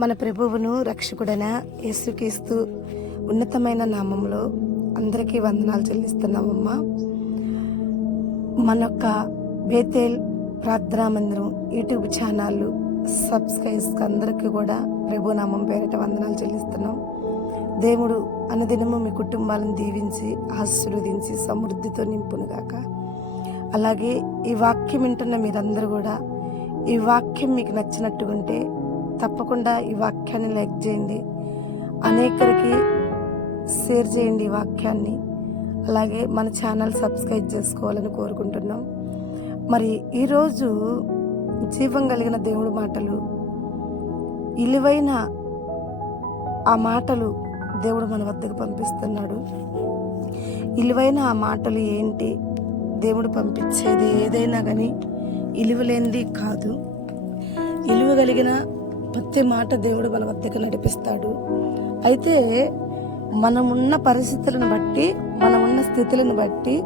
మన ప్రభువును రక్షకుడైన యేసుక్రీస్తు ఉన్నతమైన నామంలో అందరికీ వందనాలు చెల్లిస్తున్నామమ్మా. మన యొక్క బేతేల్ ప్రార్థనా మందిరం యూట్యూబ్ ఛానళ్ళు సబ్స్క్రైబ్స్ అందరికీ కూడా ప్రభు నామం పేరిట వందనాలు చెల్లిస్తున్నాం. దేవుడు అనుదినము మీ కుటుంబాలను దీవించి ఆశీర్వదించి సమృద్ధితో నింపునుగాక అలాగే ఈ వాక్యం వింటున్న మీరందరూ కూడా ఈ వాక్యం మీకు నచ్చినట్టుగుంటే తప్పకుండా ఈ వాక్యాన్ని లైక్ చేయండి. అనేకరికి షేర్ చేయండి ఈ వాక్యాన్ని. అలాగే మన ఛానల్ సబ్స్క్రైబ్ చేసుకోవాలని కోరుకుంటున్నాం. మరి ఈరోజు జీవం కలిగిన దేవుడు మాటలు ఇలువైన ఆ మాటలు దేవుడు మన వద్దకు పంపిస్తున్నాడు. ఇలువైన ఆ మాటలు ఏంటి? దేవుడు పంపించేది ఏదైనా కానీ ఇలువలేనిది కాదు. ఇలువ కలిగిన ప్రతి మాట దేవుడు మన వద్దకు నడిపిస్తాడు. అయితే మనమున్న పరిస్థితులను బట్టి మనమున్న స్థితులను బట్టి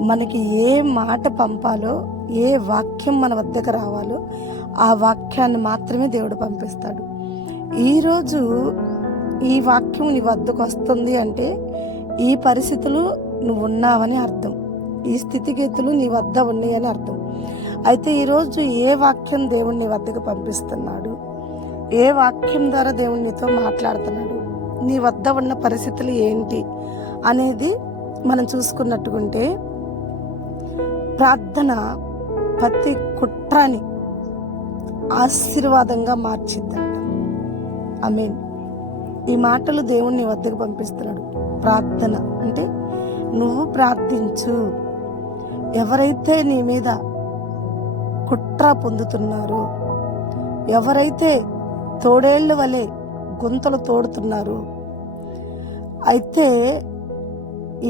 మనకి ఏ మాట పంపాలో ఏ వాక్యం మన వద్దకు రావాలో ఆ వాక్యాన్ని మాత్రమే దేవుడు పంపిస్తాడు. ఈరోజు ఈ వాక్యం నీ వద్దకు వస్తుంది అంటే ఈ పరిస్థితులు నువ్వు ఉన్నావని అర్థం. ఈ స్థితిగతులు నీ వద్ద ఉన్నాయని అర్థం. అయితే ఈరోజు ఏ వాక్యం దేవుడు నీ వద్దకు పంపిస్తున్నాడు? ఏ వాక్యం ద్వారా దేవుడు నీతో మాట్లాడుతున్నాడు? నీ వద్ద ఉన్న పరిస్థితులు ఏంటి? అనేది మనం చూసుకున్నట్టుకుంటే ప్రార్థన ప్రతి కుట్రాని ఆశీర్వాదంగా మార్చిద్దంట. ఐ మీన్ ఈ మాటలు దేవుణ్ణి వద్దకు పంపిస్తున్నాడు. ప్రార్థన అంటే నువ్వు ప్రార్థించు. ఎవరైతే నీ మీద కుట్ర పొందుతున్నారో ఎవరైతే తోడేళ్ళ వలె గుంతలు తోడుతున్నారు. అయితే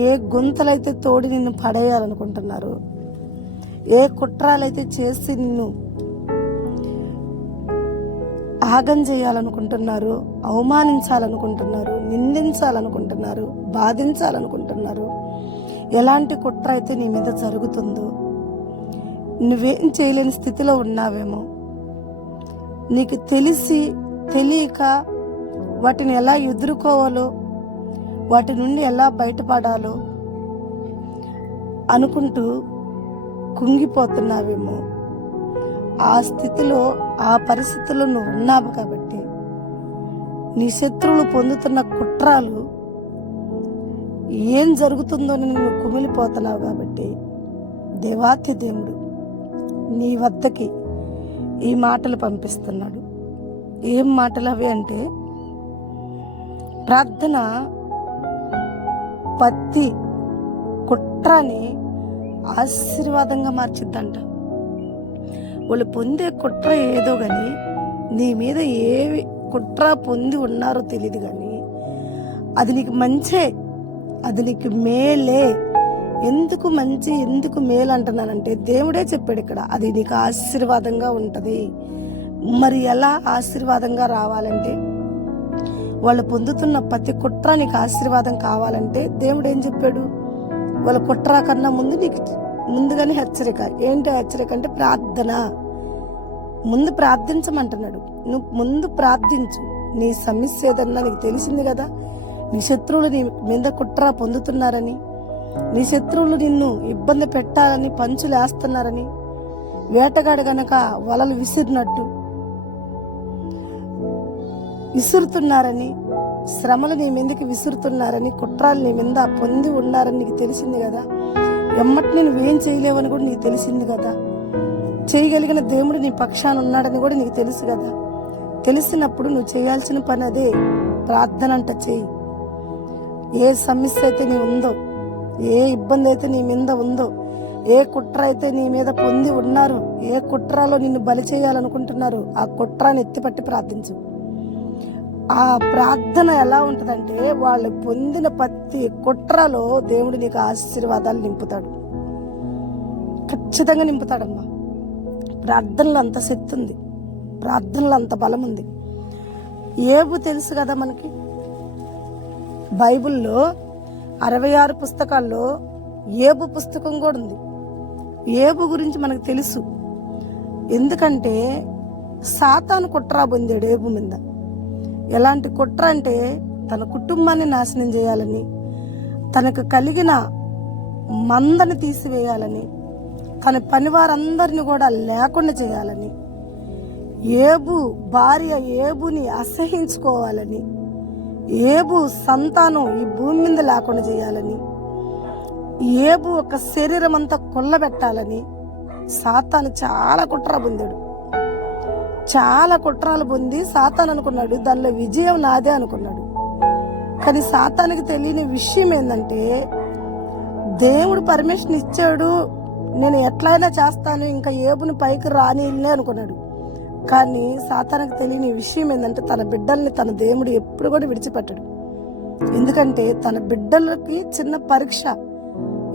ఏ గుంతలైతే తోడి నిన్ను పడేయాలనుకుంటున్నారు ఏ కుట్రాలైతే చేసి నిన్ను ఆగం చేయాలనుకుంటున్నారు అవమానించాలనుకుంటున్నారు నిందించాలనుకుంటున్నారు బాధించాలనుకుంటున్నారు ఎలాంటి కుట్ర అయితే నీ మీద జరుగుతుందో నువ్వేం చేయలేని స్థితిలో ఉన్నావేమో నీకు తెలిసి తెలియక వాటిని ఎలా ఎదుర్కోవాలో వాటి నుండి ఎలా బయటపడాలో అనుకుంటూ కుంగిపోతున్నావేమో. ఆ స్థితిలో ఆ పరిస్థితిలో నువ్వు ఉన్నావు కాబట్టి నీ శత్రువులు పొందుతున్న కుట్రాలు ఏం జరుగుతుందో నువ్వు కుమిలిపోతున్నావు కాబట్టి దేవాతి దేవుడు నీ వద్దకి ఈ మాటలు పంపిస్తున్నాడు. ఏం మాటలు అవి అంటే ప్రార్థన పత్తి కుట్రాని ఆశీర్వాదంగా మార్చిద్దంట. వాళ్ళు పొందే కుట్ర ఏదో కానీ నీ మీద ఏ కుట్ర పొంది ఉన్నారో తెలియదు కానీ అది నీకు మంచే అది నీకు మేలే ఎందుకు మంచి ఎందుకు మేలు అంటున్నానంటే దేవుడే చెప్పాడు ఇక్కడ అది నీకు ఆశీర్వాదంగా ఉంటుంది. మరి ఎలా ఆశీర్వాదంగా రావాలంటే వాళ్ళు పొందుతున్న ప్రతి కుట్ర నీకు ఆశీర్వాదం కావాలంటే దేవుడు ఏం చెప్పాడు? వాళ్ళ కుట్ర కన్నా ముందు నీకు ముందుగానే హెచ్చరిక. ఏంటి హెచ్చరిక అంటే ప్రార్థన. ముందు ప్రార్థించమంటున్నాడు. నువ్వు ముందు ప్రార్థించు. నీ సమస్య ఏదన్నా నీకు తెలిసింది కదా నీ శత్రువులు నీ మీద కుట్ర పొందుతున్నారని. నీ శత్రువులు నిన్ను ఇబ్బంది పెట్టాలని పంచులేస్తున్నారని వేటగాడు గనక వలలు విసిరినట్టు విసురుతున్నారని శ్రమలు నీ మీదకి విసురుతున్నారని కుట్రాలు నీ మీద పొంది ఉన్నారని నీకు తెలిసింది కదా. ఎమ్మటిని నువ్వేం చేయలేవని కూడా నీకు తెలిసింది కదా. చేయగలిగిన దేవుడు నీ పక్షాన ఉన్నాడని కూడా నీకు తెలుసు కదా. తెలిసినప్పుడు నువ్వు చేయాల్సిన పని అదే. ప్రార్థన అంట చేయి. ఏ సమస్య అయితే నీ ఉందో ఏ ఇబ్బంది అయితే నీ మీద ఉందో ఏ కుట్ర అయితే నీ మీద పొంది ఉన్నారు ఏ కుట్రలో నిన్ను బలి చేయాలనుకుంటున్నారు ఆ కుట్రాన్ని ఎత్తిపట్టి ప్రార్థించు. ఆ ప్రార్థన ఎలా ఉంటుందంటే వాళ్ళు పొందిన ప్రతి కుట్రలో దేవుడు నీకు ఆశీర్వాదాలు నింపుతాడు. ఖచ్చితంగా నింపుతాడమ్మా. ప్రార్థనలో అంత శక్తి ఉంది. ప్రార్థనలో అంత బలం ఉంది. ఏబు తెలుసు కదా మనకి? బైబిల్లో అరవై ఆరు పుస్తకాల్లో ఏబు పుస్తకం కూడా ఉంది. ఏబు గురించి మనకు తెలుసు. ఎందుకంటే సాతాను కుట్రా పొందాడు ఏబు మీద. ఎలాంటి కుట్ర అంటే తన కుటుంబాన్ని నాశనం చేయాలని తనకు కలిగిన మందని తీసివేయాలని తన పనివారందరిని కూడా లేకుండా చేయాలని ఏబు భార్య ఏబుని అసహించుకోవాలని ఏబు సంతానం ఈ భూమి మీద లేకుండా చేయాలని ఏబు ఒక శరీరం అంతా కొల్లబెట్టాలని సాతాను చాలా కుట్ర పొందాడు. చాలా కుట్రాలు పొంది సాతాన్ అనుకున్నాడు దానిలో విజయం నాదే అనుకున్నాడు. కానీ సాతానికి తెలియని విషయం ఏంటంటే దేవుడు పర్మిషన్ ఇచ్చాడు నేను ఎట్లయినా చేస్తాను ఇంకా ఏబుని పైకి రానిలే అనుకున్నాడు. కానీ సాతానికి తెలియని విషయం ఏంటంటే తన బిడ్డల్ని తన దేవుడు ఎప్పుడు కూడా విడిచిపెట్టడు. ఎందుకంటే తన బిడ్డలకి చిన్న పరీక్ష.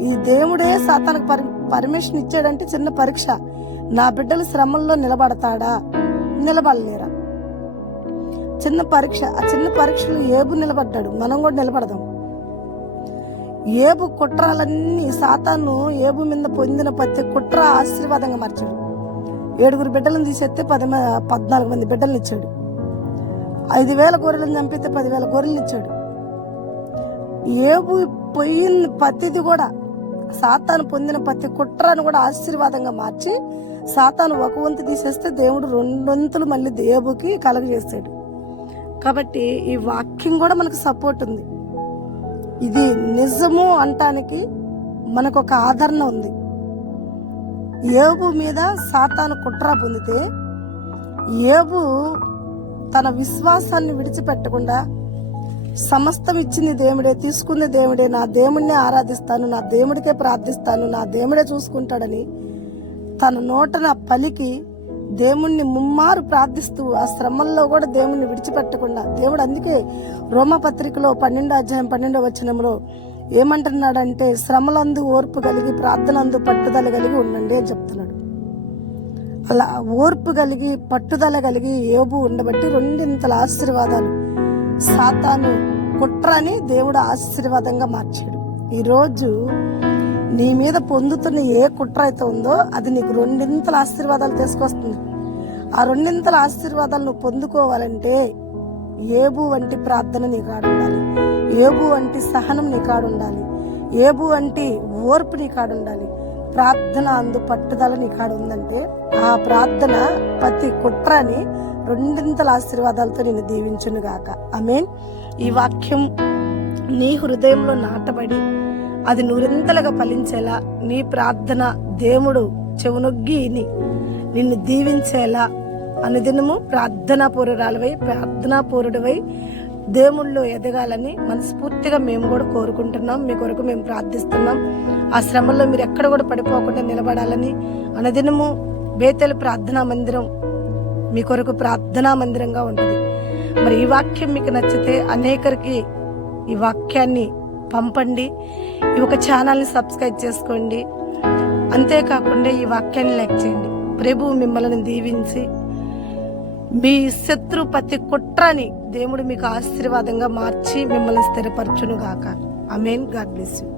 ఈ దేవుడే సాతానికి పర్ పర్మిషన్ ఇచ్చాడంటే చిన్న పరీక్ష. నా బిడ్డలు శ్రమల్లో నిలబడతాడా? నిలబడలేరా? చిన్న పరీక్ష ఆ చిన్న పరీక్షలో ఏబు నిలబడ్డాడు. మనం కూడా నిలబడదాం. ఏబు కుట్రాలన్నీ సాతాను ఏబు మీద పొందిన ప్రతి కుట్ర ఆశీర్వాదంగా మార్చాడు. ఏడుగురు బిడ్డలను తీసేస్తే పది పద్నాలుగు మంది బిడ్డలను ఇచ్చాడు. ఐదు వేల గొర్రెలను చంపితే పదివేల గొర్రెలను ఇచ్చాడు. ఏబు పోయిన పత్తిది కూడా సాతాను పొందిన ప్రతి కుట్రను కూడా ఆశీర్వాదంగా మార్చి సాతాను ఒక వంతు తీసేస్తే దేవుడు రెండొంతులు మళ్ళీ దేవుకి కలుగజేస్తాడు కాబట్టి ఈ వాక్యం కూడా మనకు సపోర్ట్ ఉంది. ఇది నిజము అంటానికి మనకు ఒక ఆదరణ ఉంది. ఏబు మీద సాతాను కుట్ర పొందితే ఏబు తన విశ్వాసాన్ని విడిచిపెట్టకుండా సమస్తం ఇచ్చింది దేవుడే తీసుకుంది దేవుడే నా దేవుణ్ణి ఆరాధిస్తాను నా దేవుడికే ప్రార్థిస్తాను నా దేవుడే చూసుకుంటాడని తన నోటన పలికి దేవుణ్ణి ముమ్మారు ప్రార్థిస్తూ ఆ శ్రమల్లో కూడా దేవుణ్ణి విడిచిపెట్టకుండా దేవుడు అందుకే రోమపత్రికలో పన్నెండో అధ్యాయం పన్నెండో వచనంలో ఏమంటున్నాడంటే శ్రమలందు ఓర్పు కలిగి ప్రార్థనందు పట్టుదల కలిగి ఉండండి అని చెప్తున్నాడు. అలా ఓర్పు కలిగి పట్టుదల కలిగి ఏబు ఉండబట్టి రెండింతల ఆశీర్వాదాలు సాతాను కుట్రని దేవుడు ఆశీర్వాదంగా మార్చాడు. ఈరోజు నీ మీద పొందుతున్న ఏ కుట్ర అయితే ఉందో అది నీకు రెండింతల ఆశీర్వాదాలు తీసుకొస్తుంది. ఆ రెండింతల ఆశీర్వాదాలు నువ్వు పొందుకోవాలంటే ఏబు వంటి ప్రార్థన నీకు ఆడుండాలి ఉండాలి ఏబు వంటి సహనం నీ ఉండాలి. ఏబు వంటి ఓర్పు నీ ఉండాలి. ప్రార్థన అందు పట్టుదల నీ కాడు ఉందంటే ఆ ప్రార్థన ప్రతి కుట్రని రెండింతల ఆశీర్వాదాలతో నేను దీవించును గాక. మీన్ ఈ వాక్యం నీ హృదయంలో నాటబడి అది నూరింతలుగా ఫలించేలా నీ ప్రార్థన దేవుడు చెవునొగ్గి నిన్ను దీవించేలా అనుదినము ప్రార్థనా పూరురాలవై ప్రార్థనా పూరుడివై దేవుళ్ళు ఎదగాలని మనస్ఫూర్తిగా మేము కూడా కోరుకుంటున్నాం. మీ కొరకు మేము ప్రార్థిస్తున్నాం. ఆ శ్రమల్లో మీరు ఎక్కడ కూడా పడిపోకుండా నిలబడాలని అనదినము బేతెలు ప్రార్థనా మందిరం మీ కొరకు ప్రార్థనా మందిరంగా ఉంటుంది. మరి ఈ వాక్యం మీకు నచ్చితే అనేకరికి ఈ వాక్యాన్ని పంపండి. ఈ ఒక ఛానల్ని సబ్స్క్రైబ్ చేసుకోండి. అంతేకాకుండా ఈ వాక్యాన్ని లైక్ చేయండి. ప్రభు మిమ్మల్ని దీవించి మీ శత్రు ప్రతి కుట్రని దేవుడు మీకు ఆశీర్వాదంగా మార్చి మిమ్మల్ని స్థిరపరచునుగాక. Amen God bless you.